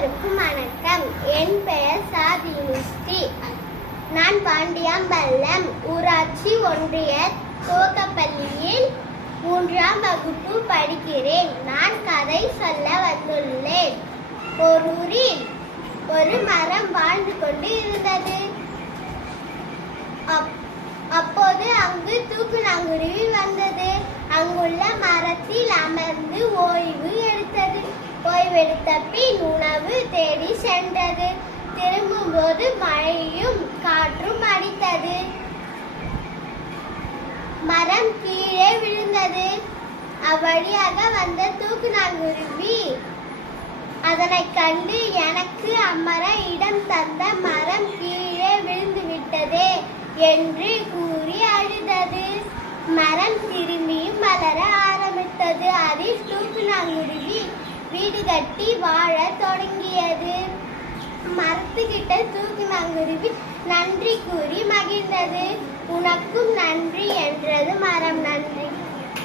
அனைவருக்கும் வணக்கம். என் பெயர் சாதிமுஸ்தி. நான் பாண்டியாம்பலம் ஊராட்சி ஒன்றிய துவக்கப்பள்ளியில் 3ஆம் வகுப்பு படிக்கிறேன். நான் கதை சொல்ல வந்துள்ளேன். ஒரு ஊரில் ஒரு மரம் வாழ்ந்து கொண்டு இருந்தது. அப்போது அங்கு தூக்குநாங்குருவி வந்தது. அங்குள்ள மரத்தில் அமர்ந்து ஓய்வெடுத்த பின் உணவு தேடி சென்றது. திரும்பும்போது மழையும் காற்றும் அடித்தது. மரம் கீழே விழுந்தது. அவ்வழியாக வந்த தூக்குநாங்குருவி அதனை கண்டு, எனக்கு அமர இடம் தந்த மரம் கீழே விழுந்து விட்டதே என்று கூறி அழுதது. மரம் திரும்பியும் வளர ஆரம்பித்தது. அதில் தூக்குநாங்குருவி வீடு கட்டி வாழ தொடங்கியது. மரத்துக்கிட்ட தூக்குநாங்குருவி நன்றி கூறி மகிழ்ந்தது. உனக்கும் நன்றி என்றது மரம்.